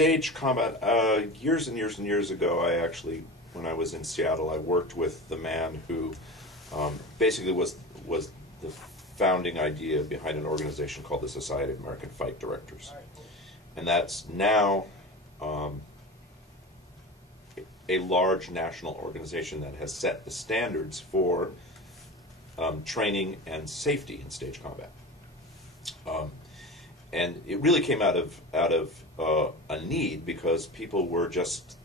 Stage combat, years and years and years ago, when I was in Seattle, I worked with the man who basically was the founding idea behind an organization called the Society of American Fight Directors. And that's now a large national organization that has set the standards for training and safety in stage combat. And it really came out of a need, because people were just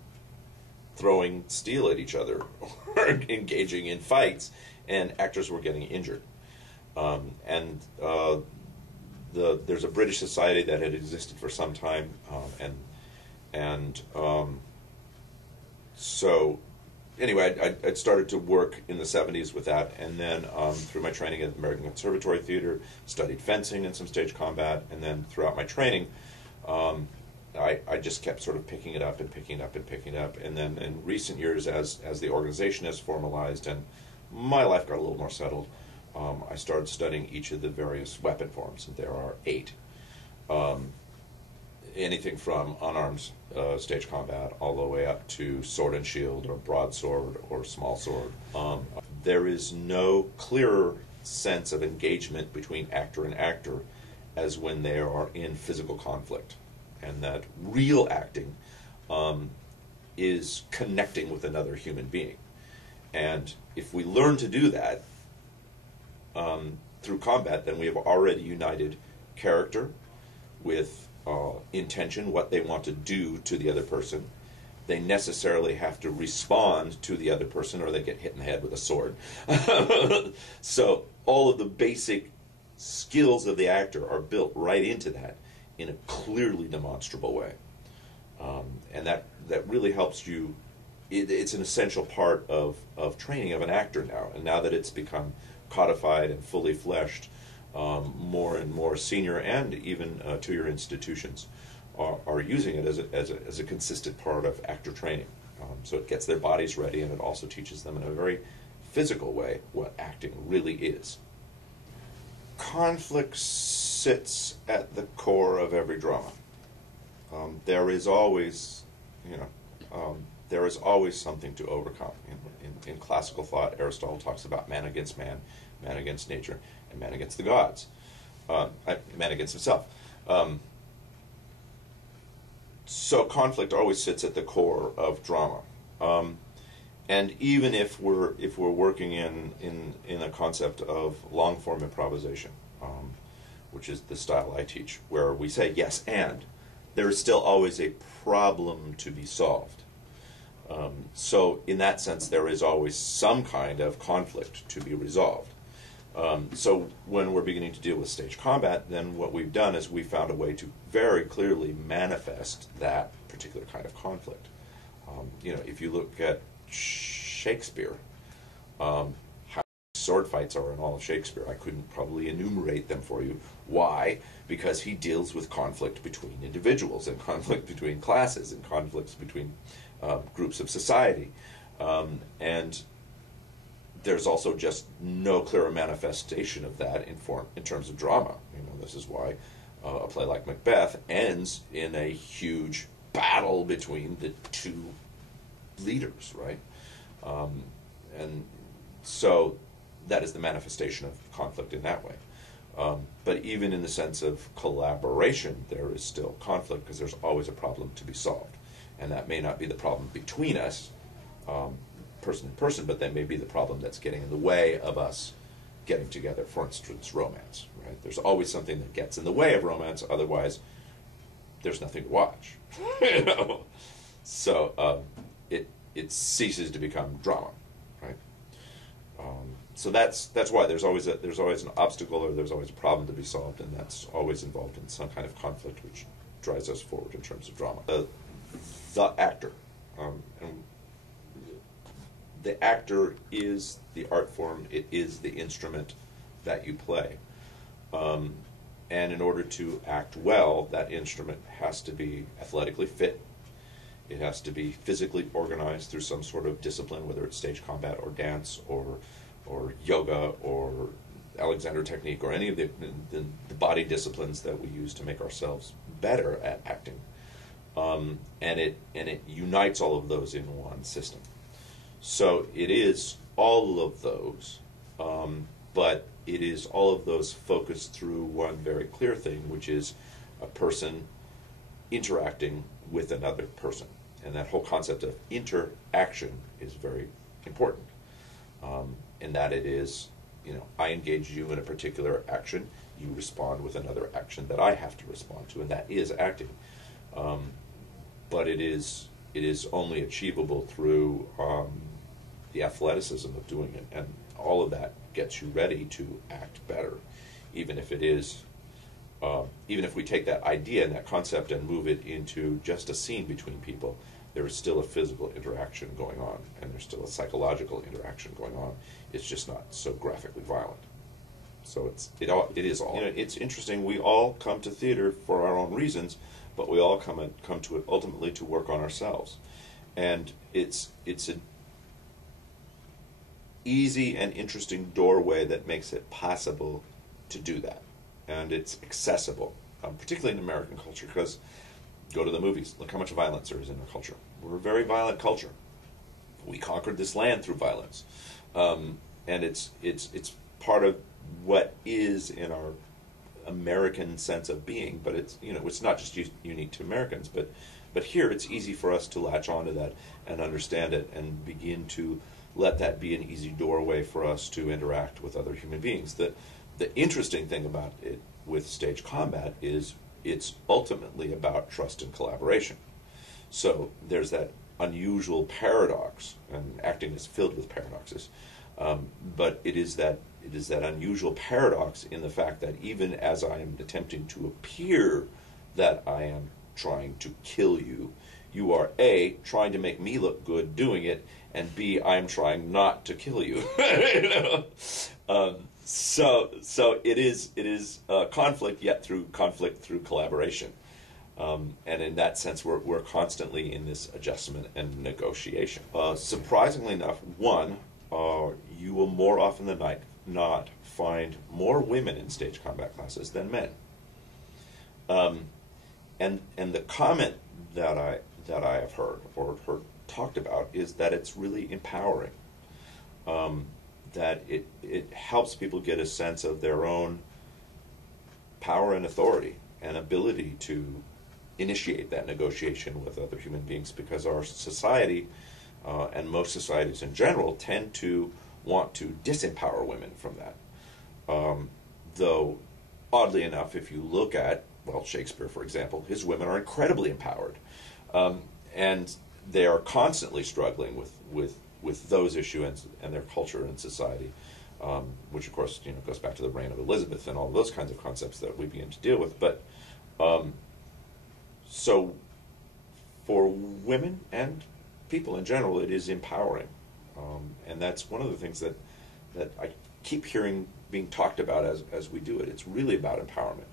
throwing steel at each other or engaging in fights, and actors were getting injured. There's a British society that had existed for some time, so anyway, I'd started to work in the 70s with that, and then through my training at the American Conservatory Theater, studied fencing and some stage combat, and then throughout my training, I just kept sort of picking it up and picking it up and picking it up, and then in recent years, as the organization has formalized and my life got a little more settled, I started studying each of the various weapon forms, and there are 8. Anything from unarmed stage combat all the way up to sword and shield, or broadsword, or small sword. There is no clearer sense of engagement between actor and actor as when they are in physical conflict, and that real acting is connecting with another human being. And if we learn to do that through combat, then we have already united character with intention, what they want to do to the other person. They necessarily have to respond to the other person, or they get hit in the head with a sword. So all of the basic skills of the actor are built right into that in a clearly demonstrable way. And that really helps you. It's an essential part of training of an actor now. And now that it's become codified and fully fleshed, more and more senior and even two-year institutions are using it as a consistent part of actor training. So it gets their bodies ready, and it also teaches them in a very physical way what acting really is. Conflict sits at the core of every drama. There is always, there is always something to overcome. In classical thought, Aristotle talks about man against man, man against nature, and man against the gods, man against himself. So conflict always sits at the core of drama. And even if we're working in a concept of long form improvisation, which is the style I teach, where we say yes and, there is still always a problem to be solved. So in that sense, there is always some kind of conflict to be resolved. So when we're beginning to deal with stage combat, then what we've done is we found a way to very clearly manifest that particular kind of conflict. If you look at Shakespeare, how sword fights are in all of Shakespeare, I couldn't probably enumerate them for you. Why? Because he deals with conflict between individuals, and conflict between classes, and conflicts between groups of society. And there's also just no clearer manifestation of that in terms of drama. This is why a play like Macbeth ends in a huge battle between the two leaders, right? And so that is the manifestation of conflict in that way. But even in the sense of collaboration, there is still conflict, because there's always a problem to be solved. And that may not be the problem between us, person to person, but that may be the problem that's getting in the way of us getting together. For instance, romance, right? There's always something that gets in the way of romance, otherwise there's nothing to watch. So it ceases to become drama, right? So that's why there's always an obstacle, or there's always a problem to be solved, and that's always involved in some kind of conflict, which drives us forward in terms of drama. The actor, and the actor is the art form. It is the instrument that you play, and in order to act well, that instrument has to be athletically fit. It has to be physically organized through some sort of discipline, whether it's stage combat or dance or yoga or Alexander technique, or any of the body disciplines that we use to make ourselves better at acting. and it unites all of those in one system. So it is all of those, but it is all of those focused through one very clear thing, which is a person interacting with another person. And that whole concept of interaction is very important, in that it is, I engage you in a particular action, you respond with another action that I have to respond to, and that is acting. But it is only achievable through the athleticism of doing it, and all of that gets you ready to act better, even if it is, even if we take that idea and that concept and move it into just a scene between people, there is still a physical interaction going on, and there's still a psychological interaction going on. It's just not so graphically violent. So it is all. It's interesting. We all come to theater for our own reasons, but we all come to it ultimately to work on ourselves, and it's an easy and interesting doorway that makes it possible to do that, and it's accessible, particularly in American culture, because go to the movies, look how much violence there is in our culture. We're a very violent culture. We conquered this land through violence, and it's part of what is in our American sense of being. But it's not just unique to Americans, but here it's easy for us to latch onto that and understand it and begin to let that be an easy doorway for us to interact with other human beings. The interesting thing about it with stage combat is it's ultimately about trust and collaboration. So there's that unusual paradox, and acting is filled with paradoxes, but it is that unusual paradox in the fact that even as I am attempting to appear that I am trying to kill you, you are A, trying to make me look good doing it, and B, I'm trying not to kill you. So it is conflict, yet through collaboration, and in that sense, we're constantly in this adjustment and negotiation. Surprisingly enough, you will more often than not find more women in stage combat classes than men. And the comment that I have heard talked about is that it's really empowering. That it helps people get a sense of their own power and authority and ability to initiate that negotiation with other human beings, because our society, and most societies in general, tend to want to disempower women from that. Though, oddly enough, if you look at, Shakespeare, for example, his women are incredibly empowered. And they are constantly struggling with those issues and their culture and society, which of course goes back to the reign of Elizabeth and all those kinds of concepts that we begin to deal with. But so for women and people in general, it is empowering, and that's one of the things that I keep hearing being talked about as we do it. It's really about empowerment,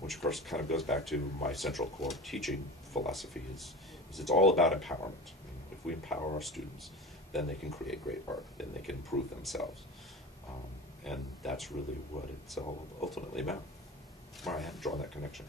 which of course kind of goes back to my central core teaching philosophy is it's all about empowerment. If we empower our students, then they can create great art, then they can improve themselves. And that's really what it's all ultimately about. Well, I hadn't drawn that connection.